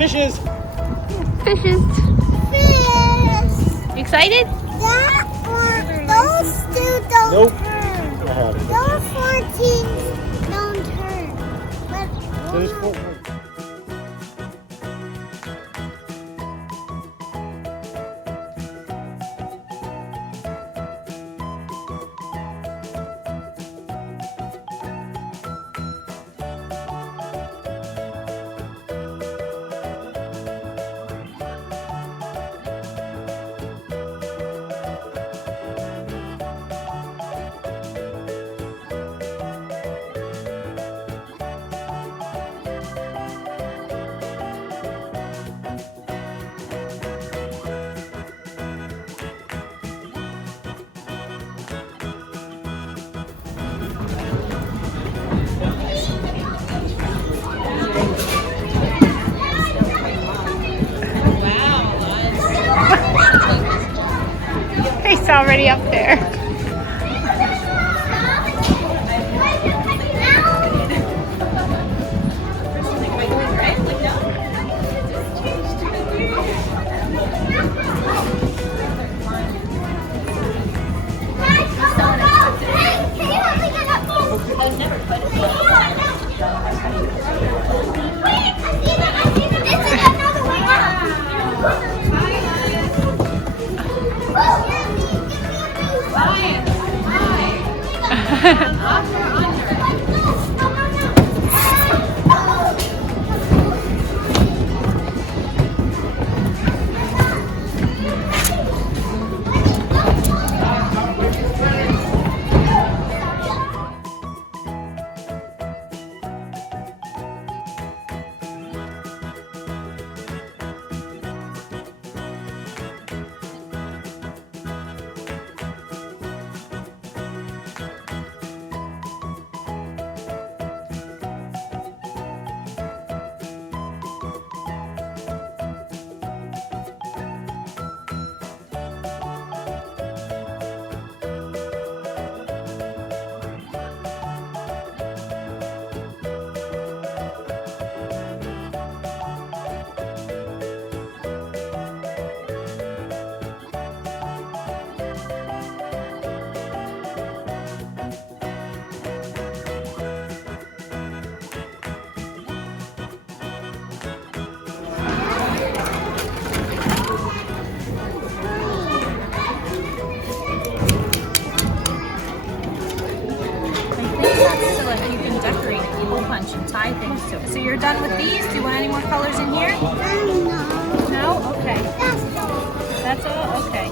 Fishes. Fishes. Fish. You excited? That one, those two don't Nope. turn. I have it. Those 14 don't turn. But There's four. It's already up there. And tie things to it. So you're done with these? Do you want any more colors in here? No. No? Okay. That's all. That's all? Okay.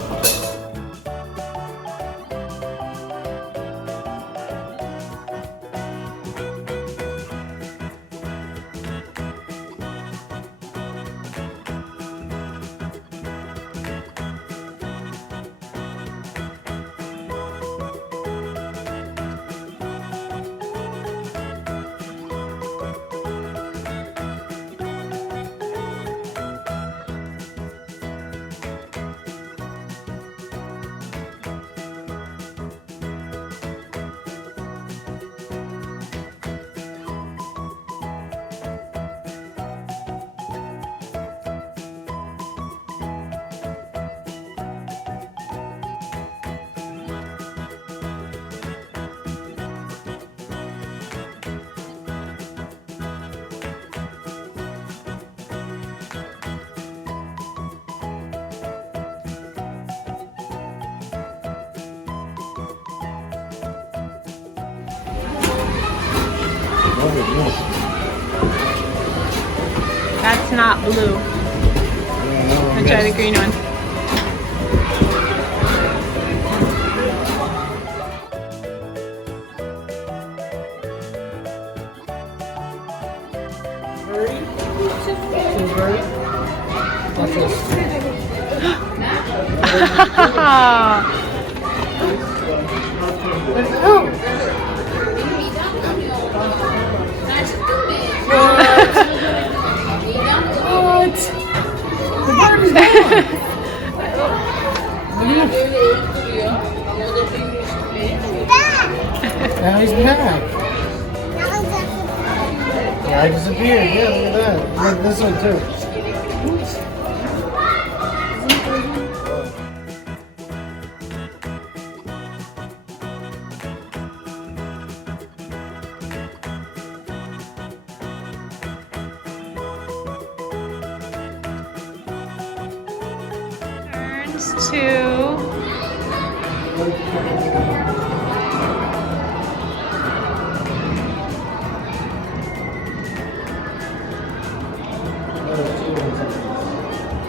That's not blue. I'll try the green one. Now he's back. Yeah, I disappeared. Yeah, look at that. Look at this one too. Turns to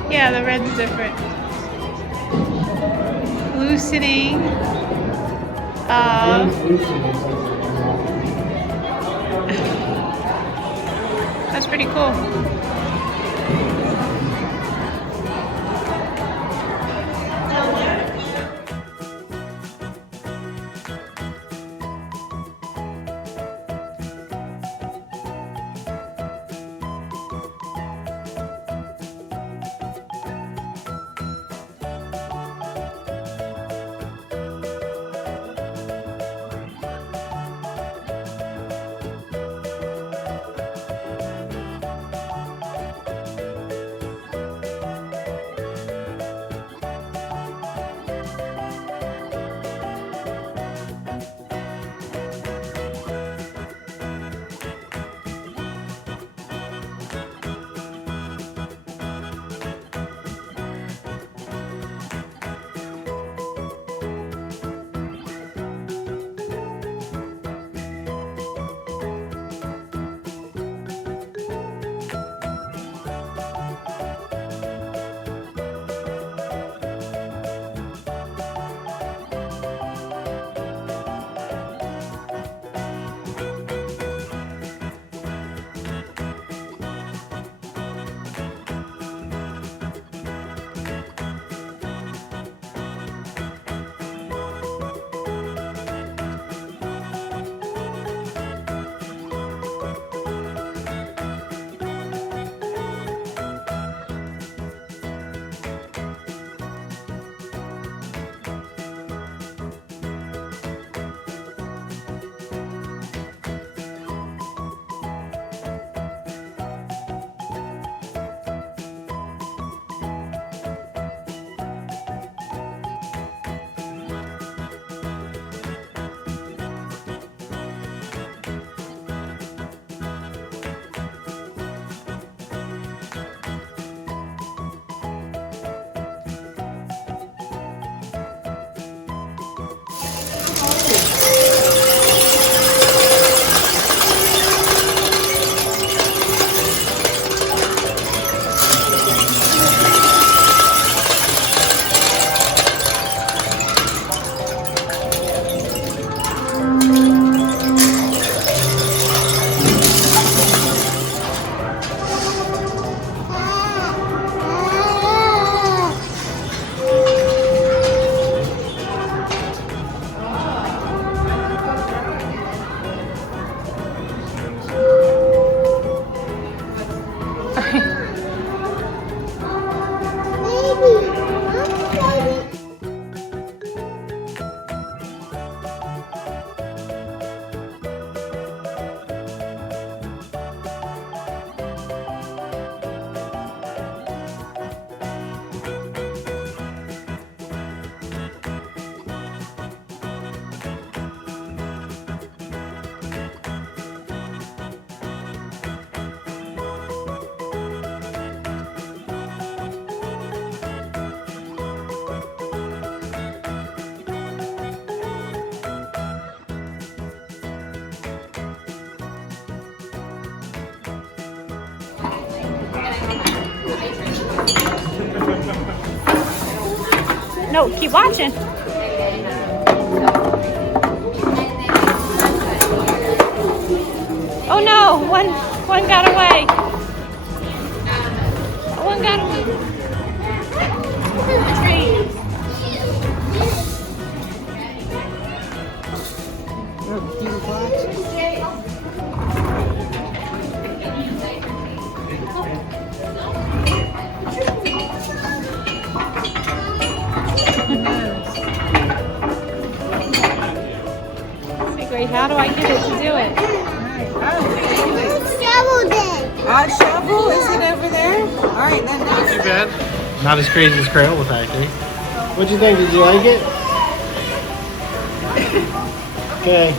yeah, the red's different. Loosening of that's pretty cool. No, keep watching. Oh no, one got away. One got away. Great, how do I get it to do it? Shovel day. Shovel, is it over there? right, then not too bad. Not as crazy as Crayola Factory. What'd you think? Did you like it? Okay.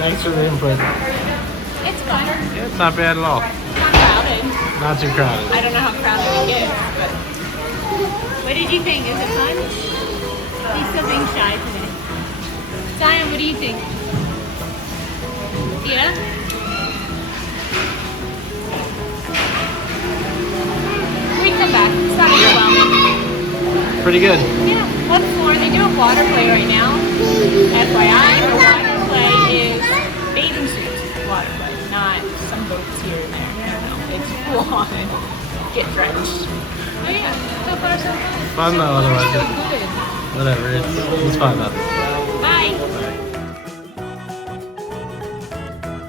Thanks for the input. It's fun. Yeah, it's not bad at all. Not crowded. Not too crowded. I don't know how crowded it gets, but. What did you think? Is it fun? He's still being shy today. Zion, what do you think? Yeah? We come back. It's not overwhelming. Pretty good. Yeah. What floor? They do a water play right now. FYI, the water play is bathing suit water play, not some boats here and there. No, it's full on. Get drenched. Oh yeah, so far so good. Fun though, otherwise. So good. Whatever. It's fun though. Bye.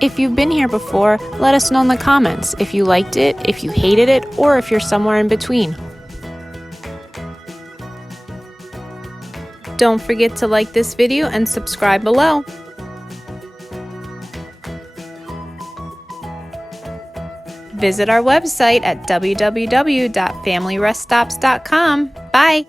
If you've been here before, let us know in the comments if you liked it, if you hated it, or if you're somewhere in between. Don't forget to like this video and subscribe below. Visit our website at www.familyreststops.com. Bye!